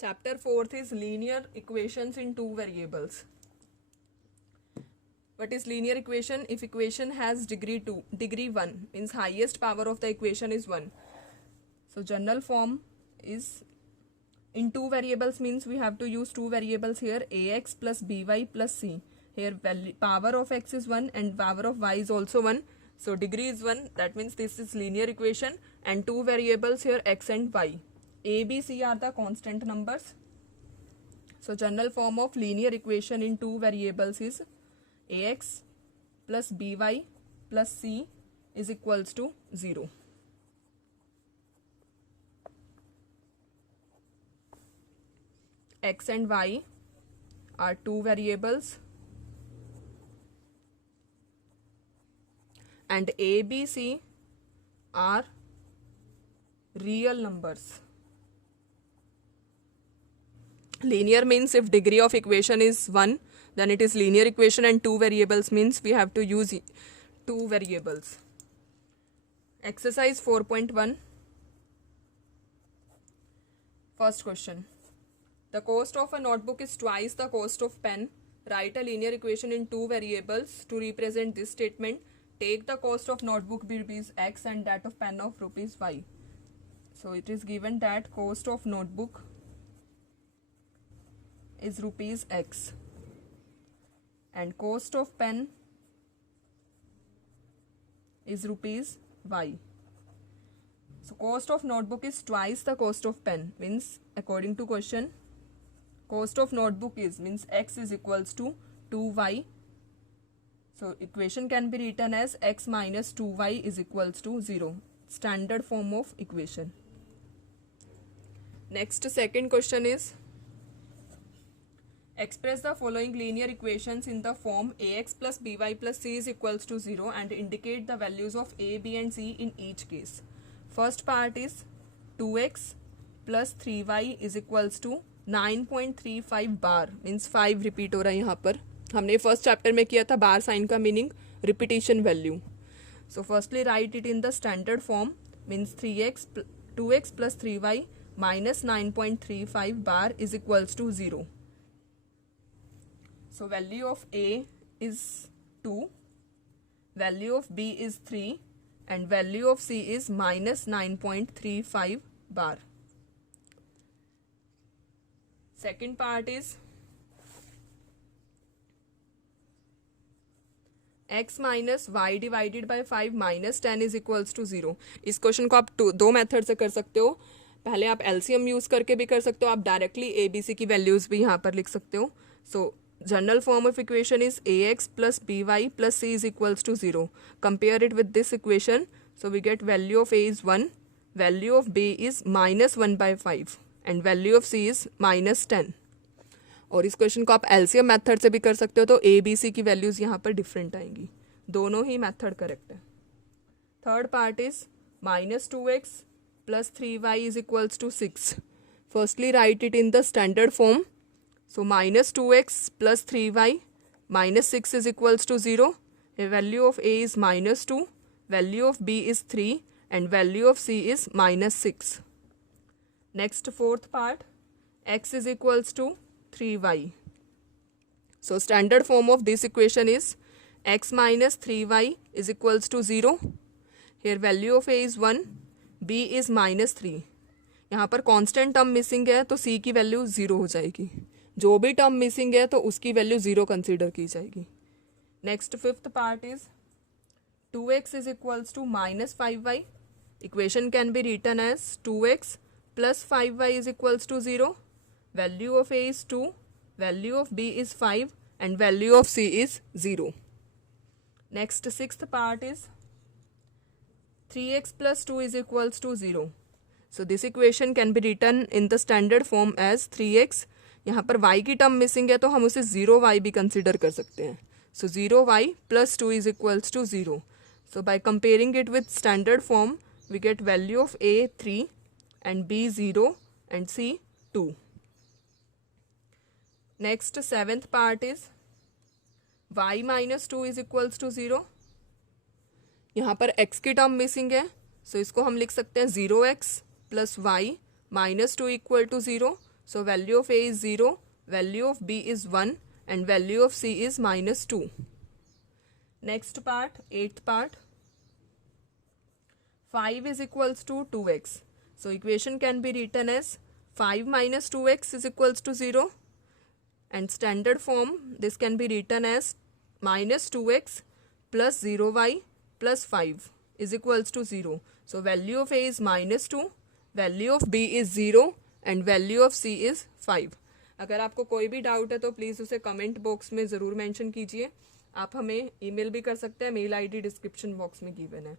Chapter 4th is linear equations in two variables. What is linear equation? If equation has degree 1 means highest power of the equation is 1. So general form is in two variables means we have to use two variables here, ax plus by plus c. Here power of x is 1 and power of y is also 1. So degree is 1, that means this is linear equation, and two variables here x and y. A, B, C are the constant numbers. So general form of linear equation in two variables is ax plus by plus c is equals to 0. X and y are two variables and a, b, c are real numbers. Linear means if degree of equation is 1, then it is linear equation, and two variables means we have to use two variables. Exercise 4.1. First question. The cost of a notebook is twice the cost of pen. Write a linear equation in two variables to represent this statement. Take the cost of notebook be rupees x and that of pen of rupees y. So it is given that cost of notebook is rupees x and cost of pen is rupees y. So cost of notebook is twice the cost of pen, means according to question cost of notebook is means x is equals to 2y. So equation can be written as x minus 2y is equals to 0. Standard form of equation. Next, second question is express the following linear equations in the form ax plus by plus c is equals to 0 and indicate the values of a, b and c in each case. First part is 2x plus 3y is equals to 9.35 bar, means 5 repeat हो रहा है यहाँ पर. हमने first chapter में किया था बार sign का meaning repetition value. So firstly right it in the standard form, means 2x plus 3y minus 9.35 bar is equals to 0. So value of a is 2, value of b is 3 and value of c is minus 9.35 bar. Second part is x minus y divided by 5 minus 10 is equals to 0. इस question को आप दो method से कर सकते हो. पहले आप एलसीएम यूज करके भी कर सकते हो, आप डायरेक्टली ए बी सी की वैल्यूज भी यहाँ पर लिख सकते हो. So general form of equation is a x plus b y plus c is equals to 0. Compare it with this equation. So we get value of a is 1, value of b is minus 1/5 and value of c is minus 10. और इस question को आप LCM method से भी कर सकते हो, तो ए बी सी की वैल्यूज यहाँ पर डिफरेंट आएंगी. दोनों ही मेथड करेक्ट है. Third part is minus 2x plus 3y is equals to 6. Firstly write it in the standard form. So minus 2x plus 3y minus 6 is equals to 0. A value of a is minus 2, value of b is 3 and value of c is minus 6. Next, fourth part, x is equals to 3y. So standard form of this equation is x minus 3y is equals to 0. Here value of a is 1, b is minus 3. यहाँ पर constant term missing है तो c की value 0 हो जाएगी. जो भी term missing है तो उसकी वैल्यू 0 कंसीडर की जाएगी. Next fifth part is 2x is equals to minus 5y. Equation can be written as 2x plus 5y is equals to 0. Value of a is 2, value of b is 5 and value of c is 0. Next sixth part is 3x plus 2 is equals to 0. So this equation can be written in the standard form as 3x. यहाँ पर y की term missing है तो हम उसे 0y भी consider कर सकते हैं. So 0y plus 2 is equals to 0. So by comparing it with standard form, we get value of a 3 and b 0 and c 2. Next, seventh part is y minus 2 is equals to 0. यहाँ पर x की term missing है, सो इसको हम लिख सकते हैं 0x plus y minus 2 equal to 0. So value of A is 0, value of B is 1 and value of C is -2. Next part, 8th part. 5 is equals to 2x. So equation can be written as 5 minus 2x is equals to 0. And standard form, this can be written as minus 2x plus 0y plus 5 is equals to 0. So value of A is -2, value of B is 0 and value of C is 5. अगर आपको कोई भी doubt है तो please उसे comment box में ज़रूर mention कीजिए. आप हमें ईमेल भी कर सकते हैं, मेल आईडी डिस्क्रिप्शन बॉक्स में गिवन है.